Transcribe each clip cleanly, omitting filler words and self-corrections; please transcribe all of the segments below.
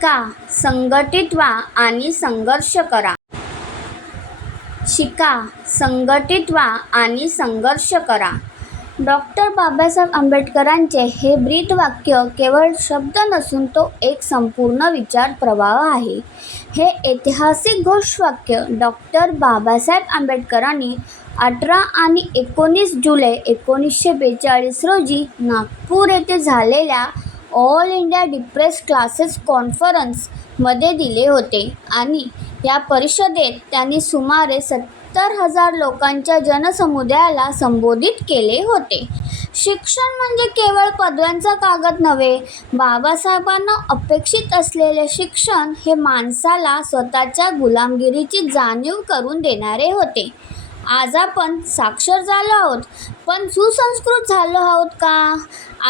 शिका, संघटित व्हा आणि संघर्ष करा. शिका, संघटित व्हा आणि संघर्ष करा. डॉक्टर बाबासाहेब आंबेडकरांचे हे ब्रीदवाक्य केवळ शब्द नसून तो एक संपूर्ण विचार प्रवाह आहे. हे ऐतिहासिक घोषवाक्य डॉक्टर बाबासाहेब आंबेडकरांनी 18 आणि 19 जुलै 1942 रोजी नागपूर येथे झालेल्या all India depressed classes conference मध्ये दिले होते आणि या परिषदेत त्यांनी सुमारे 70,000 लोकांच्या जनसमुदायाला संबोधित केले होते. शिक्षण म्हणजे केवळ पदव्यांचा कागद नव्हे. बाबासाहेबांना अपेक्षित असलेले शिक्षण हे माणसाला स्वतःच्या गुलामगिरीची जाणीव करून देणारे होते. आज आपण साक्षर झालो आहोत, पण सुसंस्कृत झालो आहोत का?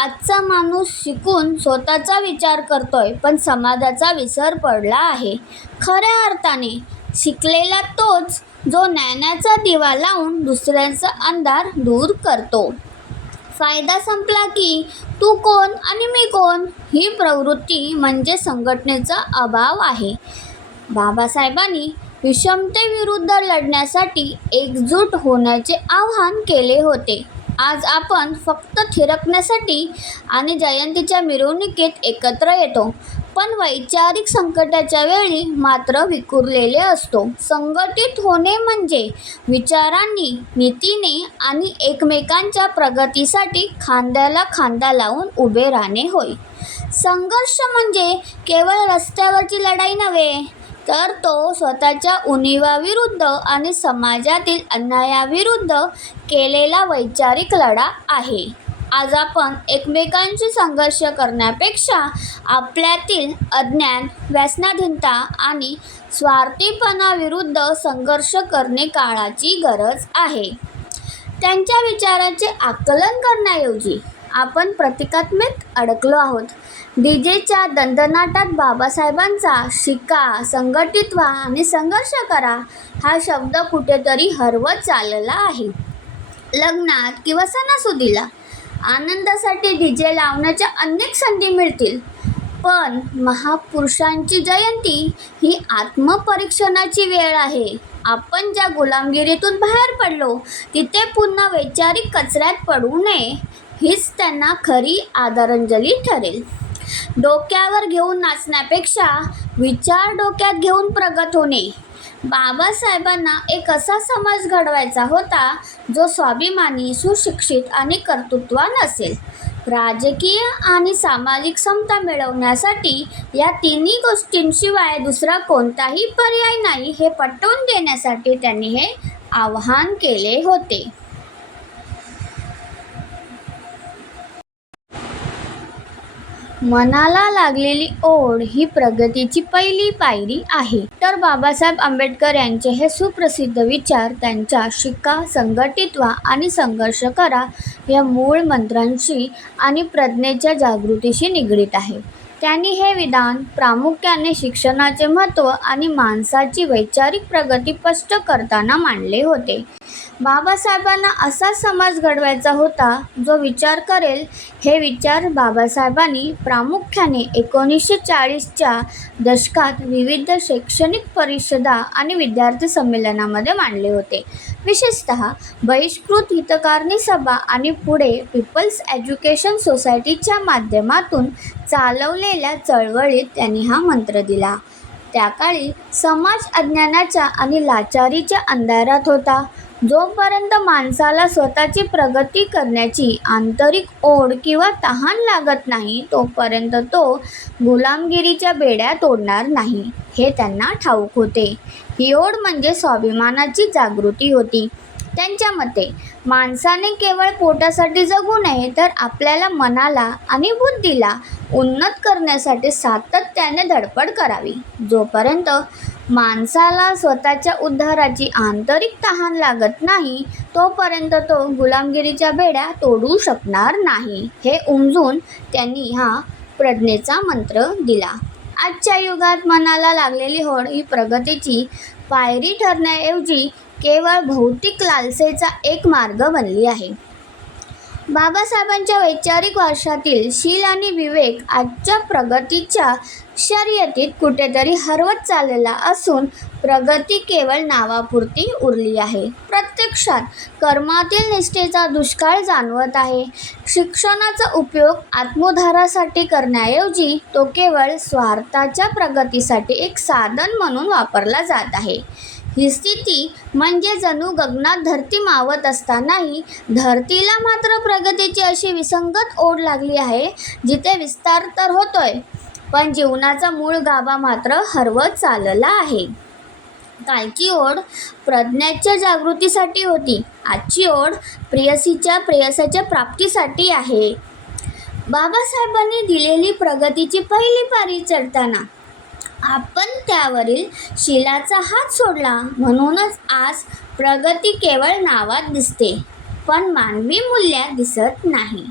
आजचा माणूस शिकून स्वतःचा विचार करतोय, पण समाजाचा विसर पडला आहे. खऱ्या अर्थाने शिकलेला तोच जो ज्ञानाचा दिवा लावून दुसऱ्यांचा अंधार दूर करतो. फायदा संपला की तू कोण आणि मी कोण ही प्रवृत्ती म्हणजे संघटनेचा अभाव आहे. बाबासाहेबांनी विषमतेविरुद्ध लढण्यासाठी एकजूट होण्याचे आवाहन केले होते. आज आपण फक्त थिरकण्यासाठी आणि जयंतीच्या मिरवणुकीत एकत्र येतो, पण वैचारिक संकटाच्या वेळी मात्र विखुरलेले असतो. संघटित होणे म्हणजे विचारांनी, नीतीने आणि एकमेकांच्या प्रगतीसाठी खांद्याला खांदा लावून उभे राहणे होय. संघर्ष म्हणजे केवळ रस्त्यावरची लढाई नव्हे, तर तो स्वतःच्या उणिवाविरुद्ध आणि समाजातील अन्यायाविरुद्ध केलेला वैचारिक लढा आहे. आज आपण एकमेकांशी संघर्ष करण्यापेक्षा आपल्यातील अज्ञान, व्यसनाधीनता आणि स्वार्थीपणाविरुद्ध संघर्ष करणे काळाची गरज आहे. त्यांच्या विचारांचे आकलन करण्याऐवजी आपण प्रतिकात्मक अडकलो आहोत. डीजेच्या दणदणाटात बाबासाहेबांचा शिका, संघटित व्हा आणि संघर्ष करा हा शब्द कुठेतरी हरवत चालला आहे. लग्नात किंवा सणासुदीला आनंदासाठी डीजे लावण्याच्या अनेक संधी मिळतील, पण महापुरुषांची जयंती ही आत्मपरीक्षणाची वेळ आहे. आपण ज्या गुलामगिरीतून बाहेर पडलो तिथे पुन्हा वैचारिक कचऱ्यात पडू नये, हीच त्यांना खरी आदरांजली ठरेल. डोक्यावर घेऊन नाचण्यापेक्षा विचार डोक्यात घेऊन प्रगत होणे. बाबासाहेबांना एक असा समाज घडवायचा होता जो स्वाभिमानी, सुशिक्षित आणि कर्तृत्ववान असेल. राजकीय आणि सामाजिक समता मिळवण्यासाठी या तिन्ही गोष्टींशिवाय दुसरा कोणताही पर्याय नाही हे पटवून देण्यासाठी त्यांनी हे आवाहन केले होते. मनाला लागलेली ओढ ही प्रगतीची पहिली पायरी आहे. तर बाबासाहेब आंबेडकर यांचे हे सुप्रसिद्ध विचार त्यांच्या शिका, संघटित व्हा आणि संघर्ष करा या मूळ मंत्रांशी आणि प्रज्ञेच्या जागृतीशी निगडीत आहे. त्यांनी हे विधान प्रामुख्याने शिक्षणाचे महत्त्व आणि माणसाची वैचारिक प्रगती स्पष्ट करताना मांडले होते. बाबासाहेबांना असा समाज घडवायचा होता जो विचार करेल. हे विचार बाबासाहेबांनी प्रामुख्याने 1940च्या दशकात विविध शैक्षणिक परिषदा आणि विद्यार्थी संमेलनामध्ये मांडले होते. विशेषतः बहिष्कृत हितकारणी सभा आणि पुढे पीपल्स एज्युकेशन सोसायटीच्या माध्यमातून चालवलेल्या चळवळीत त्यांनी हा मंत्र दिला. त्या काळी समाज अज्ञानाच्या आणि लाचारीच्या अंधारात होता. जोपर्यंत माणसाला स्वतःची प्रगती करण्याची आंतरिक ओढ किंवा तहान लागत नाही, तोपर्यंत तो गुलामगिरीच्या बेड्या तोडणार नाही हे त्यांना ठाऊक होते. ही ओढ म्हणजे स्वाभिमानाची जागृती होती. त्यांच्या मते माणसाने केवळ पोटासाठी जगू नये, तर आपल्याला मनाला आणि बुद्धीला उन्नत करण्यासाठी सातत्याने धडपड करावी. जोपर्यंत माणसाला स्वतःच्या उद्धाराची आंतरिक तहान लागत नाही, तोपर्यंत तो गुलामगिरीच्या बेड्या तोडू शकणार नाही हे उमजून त्यांनी हा प्रज्ञेचा मंत्र दिला. आजच्या युगात मनाला लागलेली ओढ ही प्रगतीची पायरी ठरण्याऐवजी केवळ भौतिक लालसेचा एक मार्ग बनली आहे. बाबासाहेबांच्या वैचारिक वारशातील शील आणि विवेक आजच्या प्रगतीच्या शर्यतीत कुठेतरी हरवत चाललेला असून प्रगती केवळ नावापुरती उरली आहे. प्रत्यक्षात कर्मातील निष्ठेचा दुष्काळ जाणवत आहे. शिक्षणाचा उपयोग आत्मोद्धारासाठी करण्याऐवजी तो केवळ स्वार्थाच्या प्रगतीसाठी एक साधन म्हणून वापरला जात आहे. ही स्थिती म्हणजे जणू गगनात धरती मावत असतानाही धरतीला मात्र प्रगतीची अशी विसंगत ओढ लागली आहे, जिथे विस्तार तर होतोय, पण जीवनाचा मूळ गाभा मात्र हरवत चालला आहे. कालची ओढ प्रज्ञाच्या जागृतीसाठी होती, आजची ओढ प्रेयसाच्या प्राप्तीसाठी आहे. बाबासाहेबांनी दिलेली प्रगतीची पहिली पायरी चढताना आपण त्यावरील शीलाचा हात सोडला, म्हणूनच आज प्रगती केवळ नावात दिसते, पण मानवी मूल्यात दिसत नाही.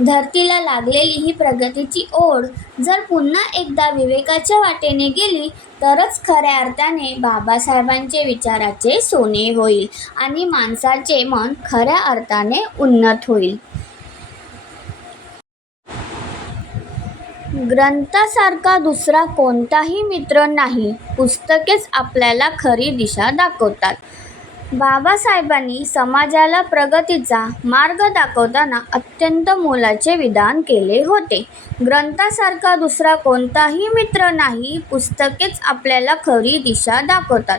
धरतीला लागलेली ही प्रगतीची ओढ जर पुन्हा एकदा विवेकाच्या वाटेने गेली तरच खऱ्या अर्थाने बाबासाहेबांचे विचाराचे सोने होईल आणि माणसाचे मन खऱ्या अर्थाने उन्नत होईल. ग्रंथासारखा दुसरा कोणताही मित्र नाही. पुस्तकेच आपल्याला खरी दिशा दाखवतात. बाबासाहेबांनी समाजाला प्रगतीचा मार्ग दाखवताना अत्यंत मोलाचे विधान केले होते. ग्रंथासारखा दुसरा कोणताही मित्र नाही. पुस्तकेच आपल्याला खरी दिशा दाखवतात.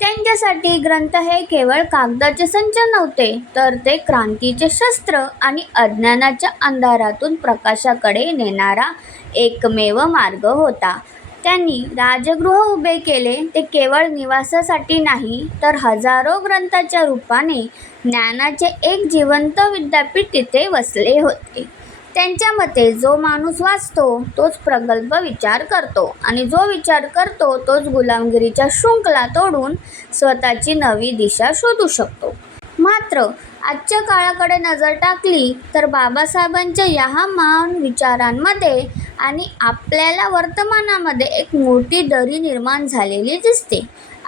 त्यांच्यासाठी ग्रंथ हे केवळ कागदाचे संच नव्हते, तर ते क्रांतीचे शस्त्र आणि अज्ञानाच्या अंधारातून प्रकाशाकडे नेणारा एकमेव मार्ग होता. त्यांनी राजगृह उभे केले, ते केवळ निवासासाठी नाही, तर हजारो ग्रंथाच्या रूपाने ज्ञानाचे एक जिवंत विद्यापीठ तिथे वसले होते. त्यांच्या मते जो माणूस वाचतो तोच प्रगल्भ विचार करतो आणि जो विचार करतो तोच गुलामगिरीच्या शृंखला तोडून स्वतःची नवी दिशा शोधू शकतो. मात्र आजच्या काळाकडे नजर टाकली तर बाबासाहेबांच्या या महान विचारांमध्ये आणि आपल्याला वर्तमानामध्ये एक मोठी दरी निर्माण झालेली दिसते.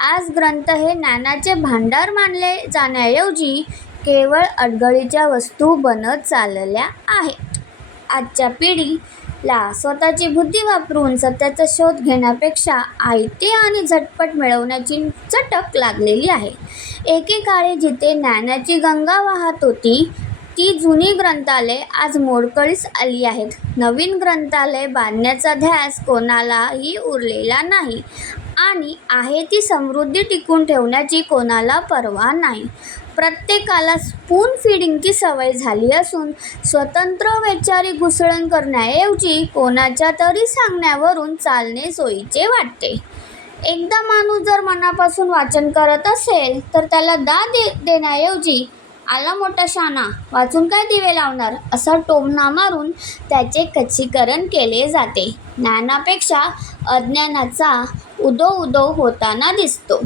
आज ग्रंथ हे ज्ञानाचे भांडार मानले जाण्याऐवजी केवळ अडगळीच्या वस्तू बनत चालल्या आहेत. आजच्या पिढीला स्वतःची बुद्धी वापरून सत्याचा शोध घेण्यापेक्षा आयते आणि झटपट मिळवण्याची चटक लागलेली आहे. एकेकाळी जिथे ज्ञानाची गंगा वाहत होती, ती जुनी ग्रंथालये आज मोडकळीस आली आहेत. नवीन ग्रंथालय बांधण्याचा ध्यास कोणालाही उरलेला नाही आणि आहे ती समृद्धी टिकून ठेवण्याची कोणाला पर्वा नाही. प्रत्येकाला स्पून फीडिंगची सवय झाली असून स्वतंत्र वैचारिक घुसळण करण्याऐवजी कोणाच्या तरी सांगण्यावरून चालणे सोयीचे वाटते. एकदा माणूस जर मनापासून वाचन करत असेल तर त्याला देण्याऐवजी आला मोठा शाना, वाचून काय दिवे लावणार, असा टोमणा मारून त्याचे खच्चीकरण केले जाते. ज्ञानापेक्षा अज्ञानाचा उदो होताना दिसतो.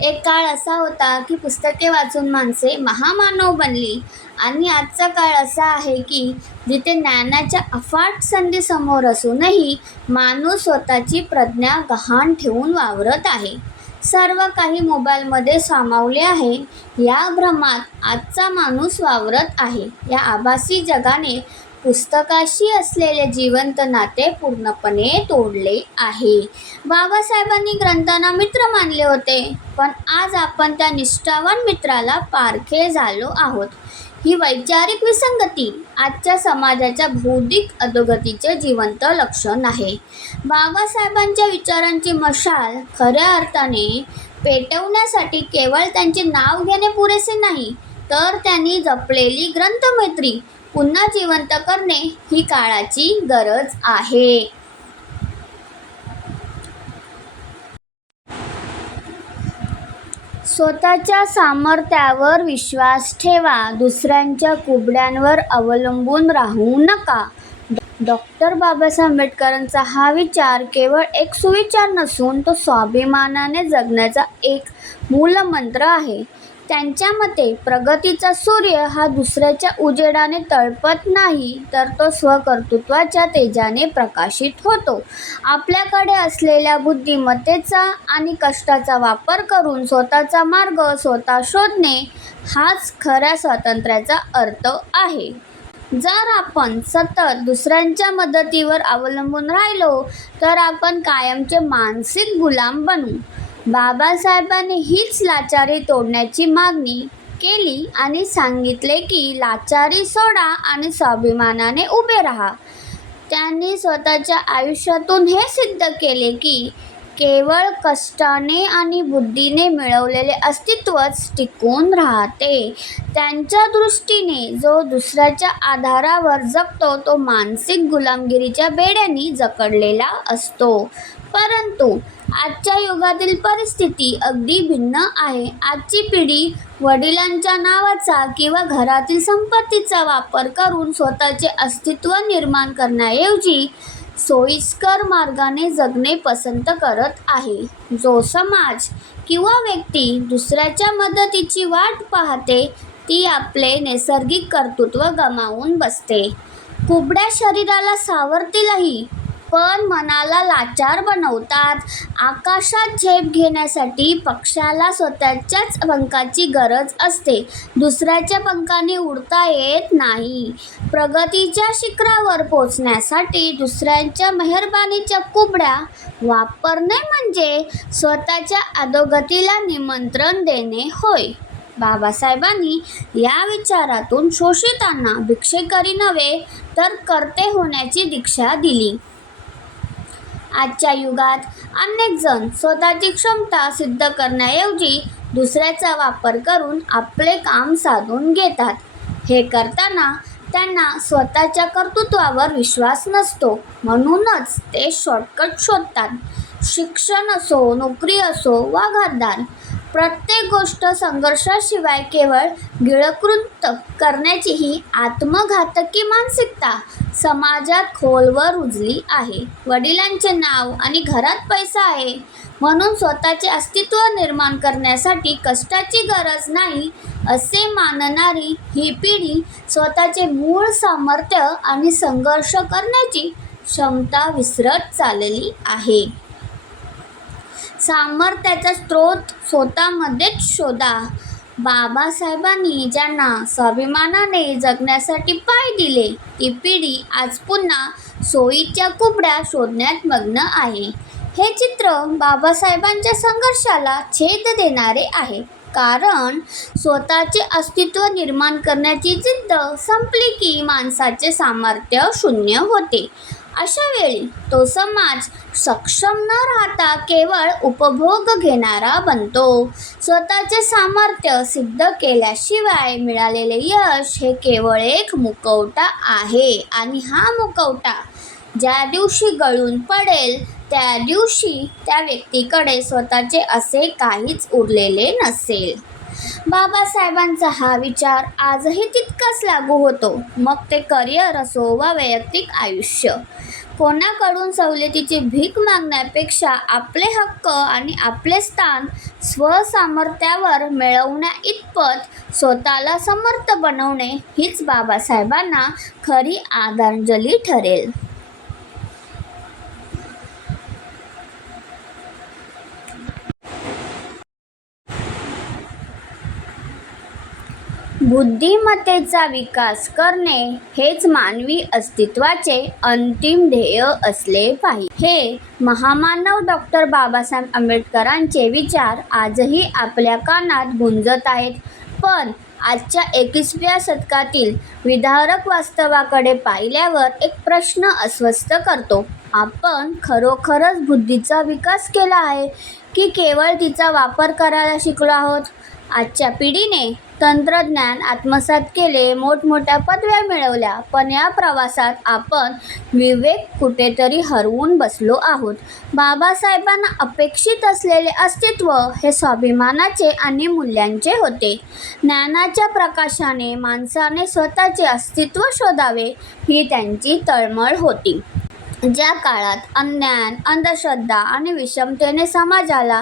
एक काळ असा होता की पुस्तके वाचून माणसे महामानव बनली आणि आजचा काळ असा आहे की जिथे ज्ञानाच्या अफाट संधी समोर असूनही माणूस स्वतःची प्रज्ञा गहाण ठेवून वावरत आहे. सर्व काही मोबाईलमध्ये सामावले आहे. या भ्रमात आजचा माणूस वावरत आहे. या आभासी जगाने पुस्तकाशी असलेले जिवंत नाते पूर्णपणे तोडले आहे. बाबासाहेबांनी ग्रंथांना मित्र मानले होते, पण आज आपण त्या निष्ठावान मित्राला पारखे झालो आहोत. ही वैचारिक विसंगती आजच्या समाजाच्या बौद्धिक अधोगतीचे जिवंत लक्षण आहे. बाबासाहेबांच्या विचारांची मशाल खऱ्या अर्थाने पेटवण्यासाठी केवळ त्यांचे नाव घेणे पुरेसे नाही, तर त्यांनी जपलेली ग्रंथमैत्री पुन्हा जिवंत करणे ही काळाची गरज आहे. स्वतःच्या सामर्थ्यावर विश्वास ठेवा. दुसऱ्यांच्या कुबड्यांवर अवलंबून राहू नका. डॉक्टर बाबासाहेब आंबेडकरांचा हा विचार केवळ एक सुविचार नसून तो स्वाभिमानाने जगण्याचा एक मूलमंत्र आहे. त्यांच्या मते प्रगतीचा सूर्य हा दुसऱ्याच्या उजेडाने तळपत नाही, तर तो स्वकर्तृत्वाच्या तेजाने प्रकाशित होतो. आपल्याकडे असलेल्या बुद्धिमत्तेचा आणि कष्टाचा वापर करून स्वतःचा मार्ग स्वतः शोधणे हाच खऱ्या स्वातंत्र्याचा अर्थ आहे. जर आपण सतत दुसऱ्यांच्या मदतीवर अवलंबून राहिलो तर आपण कायमचे मानसिक गुलाम बनू. बाबासाहेबांनी हीच लाचारी तोडण्याची मागणी केली आणि सांगितले की लाचारी सोडा आणि स्वाभिमानाने उभे राहा. त्यांनी स्वतःच्या आयुष्यातून हे सिद्ध केले की केवळ कष्टाने आणि बुद्धीने मिळवलेले अस्तित्वच टिकून राहते. त्यांच्या दृष्टीने जो दुसऱ्याच्या आधारावर जगतो तो मानसिक गुलामगिरीच्या बेड्यांनी जकडलेला असतो. परंतु आजच्या युगातील परिस्थिती अगदी भिन्न आहे. आजची पिढी वडिलांच्या नावाचा किंवा घरातील संपत्तीचा वापर करून स्वतःचे अस्तित्व निर्माण करण्याऐवजी सोयीस्कर मार्गाने जगणे पसंत करत आहे. जो समाज किंवा व्यक्ती दुसऱ्याच्या मदतीची वाट पाहते ती आपले नैसर्गिक कर्तृत्व गमावून बसते. कुबड्या शरीराला सावरतीलही पण मनाला लाचार बनवतात. आकाशात झेप घेण्यासाठी पक्षाला स्वतःच्याच पंखाची गरज असते, दुसऱ्याच्या पंखाने उडता येत नाही. प्रगतीच्या शिखरावर पोचण्यासाठी दुसऱ्यांच्या मेहरबानीच्या कुबड्या वापरणे म्हणजे स्वतःच्या अधोगतीला निमंत्रण देणे होय. बाबासाहेबांनी या विचारातून शोषितांना भिक्षेकरी नव्हे तर कर्ते होण्याची दीक्षा दिली. आजच्या युगात अनेक जण स्वतःची क्षमता सिद्ध करण्याऐवजी दुसऱ्याचा वापर करून आपले काम साधून घेतात. हे करताना त्यांना स्वतःच्या कर्तृत्वावर विश्वास नसतो, म्हणूनच ते शॉर्टकट शोधतात. शिक्षण असो, नोकरी असो वा घरदार, प्रत्येक गोष्ट संघर्षाशिवाय केवळ गिळकृत करण्याची ही आत्मघातकी मानसिकता समाजात खोलवर रुजली आहे. वडिलांचे नाव आणि घरात पैसा आहे म्हणून स्वतःचे अस्तित्व निर्माण करण्यासाठी कष्टाची गरज नाही असे मानणारी ही पिढी स्वतःचे मूळ सामर्थ्य आणि संघर्ष करण्याची क्षमता विसरत चालली आहे. सामर्थ्याचा स्रोत स्वतःमध्येच शोधा. बाबासाहेबांनी ज्यांना स्वाभिमानाने जगण्यासाठी पाय दिले ती पिढी आज पुन्हा सोयीच्या कुबड्या शोधण्यात मग्न आहे. हे चित्र बाबासाहेबांच्या संघर्षाला छेद देणारे आहे, कारण स्वतःचे अस्तित्व निर्माण करण्याची जिद्द संपली की माणसाचे सामर्थ्य शून्य होते. अशा वेळी तो समाज सक्षम न राहता केवळ उपभोग घेणारा बनतो. स्वतःचे सामर्थ्य सिद्ध केल्याशिवाय मिळालेले यश हे केवळ एक मुखवटा आहे आणि हा मुखवटा ज्या दिवशी गळून पडेल त्या दिवशी त्या व्यक्तीकडे स्वतःचे असे काहीच उरलेले नसेल. बाबासाहेबांचा हा विचार आजही तितकाच लागू होतो, मग ते करिअर असो वा वैयक्तिक आयुष्य. कोणाकडून सवलतीची भीक मागण्यापेक्षा आपले हक्क आणि आपले स्थान स्वसामर्थ्यावर मिळवण्या इतपत स्वतःला समर्थ बनवणे हीच बाबासाहेबांना खरी आदरांजली ठरेल. बुद्धिमत्तेचा विकास करणे हेच मानवी अस्तित्वाचे अंतिम ध्येय असले पाहिजे. हे महामानव डॉक्टर बाबासाहेब आंबेडकरांचे विचार आजही आपल्या कानात गुंजत आहेत. पण आजच्या 21व्या शतकातील विदारक वास्तवाकडे पाहिल्यावर एक प्रश्न अस्वस्थ करतो. आपण खरोखरच बुद्धीचा विकास केला आहे की केवळ तिचा वापर करायला शिकलो आहोत? आजच्या पिढीने तंत्रज्ञान आत्मसात केले, मोठमोठ्या पदव्या मिळवल्या, पण या प्रवासात आपण विवेक कुठेतरी हरवून बसलो आहोत. बाबासाहेबांना अपेक्षित असलेले अस्तित्व हे स्वाभिमानाचे आणि मूल्यांचे होते. ज्ञानाच्या प्रकाशाने माणसाने स्वतःचे अस्तित्व शोधावे ही त्यांची तळमळ होती. ज्या काळात अज्ञान, अंधश्रद्धा आणि विषमतेने समाजाला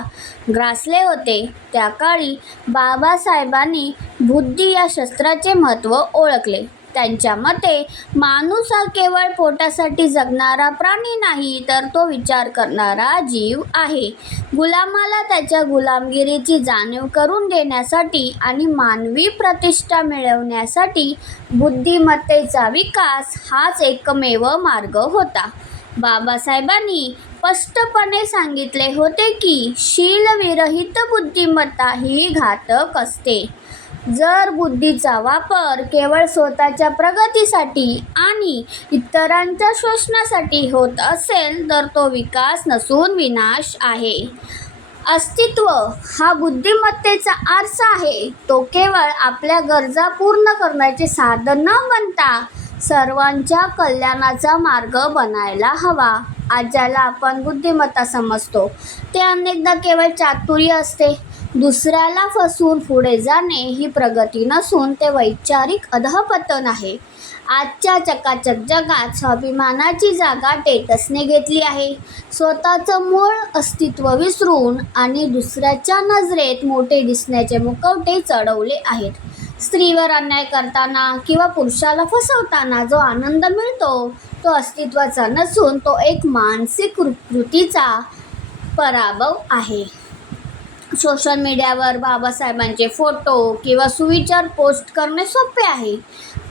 ग्रासले होते त्या काळी बाबासाहेबांनी बुद्धी या शस्त्राचे महत्त्व ओळखले. त्यांच्या मते माणूस हा केवळ पोटासाठी जगणारा प्राणी नाही, तर तो विचार करणारा जीव आहे. गुलामाला त्याच्या गुलामगिरीची जाणीव करून देण्यासाठी आणि मानवी प्रतिष्ठा मिळवण्यासाठी बुद्धिमत्तेचा विकास हाच एकमेव मार्ग होता. बाबासाहेबांनी स्पष्टपणे सांगितले होते की शीलविरहित बुद्धिमत्ता ही घातक असते. जर बुद्धीचा वापर केवळ स्वतःच्या प्रगतीसाठी आणि इतरांच्या शोषणासाठी होत असेल तर तो विकास नसून विनाश आहे. अस्तित्व हा बुद्धिमत्तेचा आरसा आहे. तो केवळ आपल्या गरजा पूर्ण करण्याचे साधन न बनता सर्वांच्या कल्याणाचा मार्ग बनायला हवा. आज ज्याला आपण बुद्धिमत्ता समजतो ते अनेकदा केवळ चातुर्य असते. दुसऱ्याला फसवून पुढे जाणे ही प्रगती नसून ते वैचारिक अधःपतन आहे. आजच्या चकाचक जगात स्वाभिमानाची जागा स्टेटसने घेतली आहे. स्वतःचं मूळ अस्तित्व विसरून आणि दुसऱ्याच्या नजरेत मोठे दिसण्याचे मुखवटे चढवले आहेत. स्त्रीवर अन्याय करताना किंवा पुरुषाला फसवताना जो आनंद मिळतो तो अस्तित्वाचा नसून तो एक मानसिक कृतीचा पराभव आहे. सोशल मीडियावर बाबासाहेबांचे फोटो किंवा सुविचार पोस्ट करणे सोपे आहे,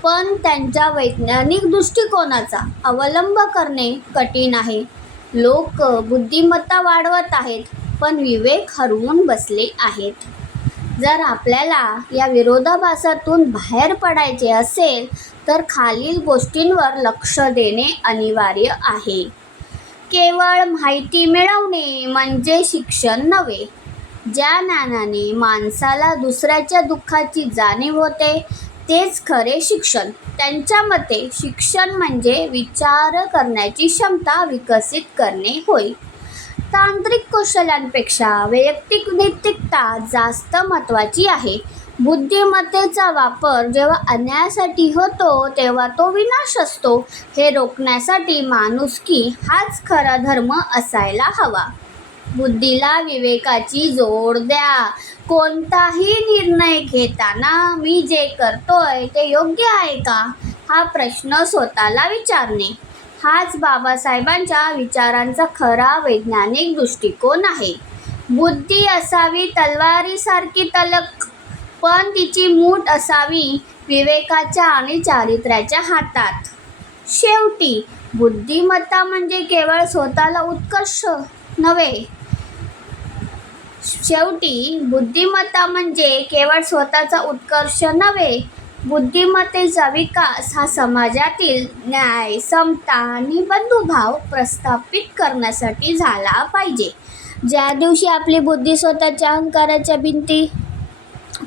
पण त्यांच्या वैज्ञानिक दृष्टिकोनाचा अवलंब करणे कठीण आहे. लोक बुद्धिमत्ता वाढवत आहेत, पण विवेक हरवून बसले आहेत. जर आपल्याला या विरोधाभासातून बाहेर पडायचे असेल तर खालील गोष्टींवर लक्ष देणे अनिवार्य आहे. केवळ माहिती मिळवणे म्हणजे शिक्षण नव्हे. ज्या ज्ञानाने माणसाला दुसऱ्याच्या दुःखाची जाणीव होते तेच खरे शिक्षण. त्यांच्या मते शिक्षण म्हणजे विचार करण्याची क्षमता विकसित करणे होय. तांत्रिक कौशल्यांपेक्षा वैयक्तिक नैतिकता जास्त महत्त्वाची आहे. बुद्धिमत्तेचा वापर जेव्हा अन्यायासाठी होतो तेव्हा तो विनाश असतो. हे रोखण्यासाठी माणुसकी हाच खरा धर्म असायला हवा. बुद्धीला विवेकाची जोड द्या. कोणताही निर्णय घेताना मी जे करतोय ते योग्य आहे का हा प्रश्न स्वतःला विचारणे हाच बाबासाहेबांच्या विचारांचा खरा वैज्ञानिक दृष्टिकोन आहे. बुद्धी असावी तलवारीसारखी तलक, पण तिची मूठ असावी विवेकाच्या आणि चारित्र्याच्या हातात. शेवटी बुद्धिमत्ता म्हणजे केवळ स्वतःला उत्कर्ष नव्हे. बुद्धिमत्तेचा विकास हा समाजातील न्याय, समता आणि बंधुभाव प्रस्थापित करण्यासाठी झाला पाहिजे. ज्या दिवशी आपली बुद्धी स्वतःच्या अहंकाराच्या भिंती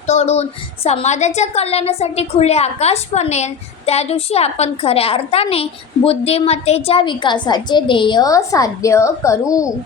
तोडून समाजाच्या कल्याणासाठी खुले आकाश बनेल, त्या दिवशी आपण खऱ्या अर्थाने बुद्धिमत्तेच्या विकासाचे ध्येय साध्य करू.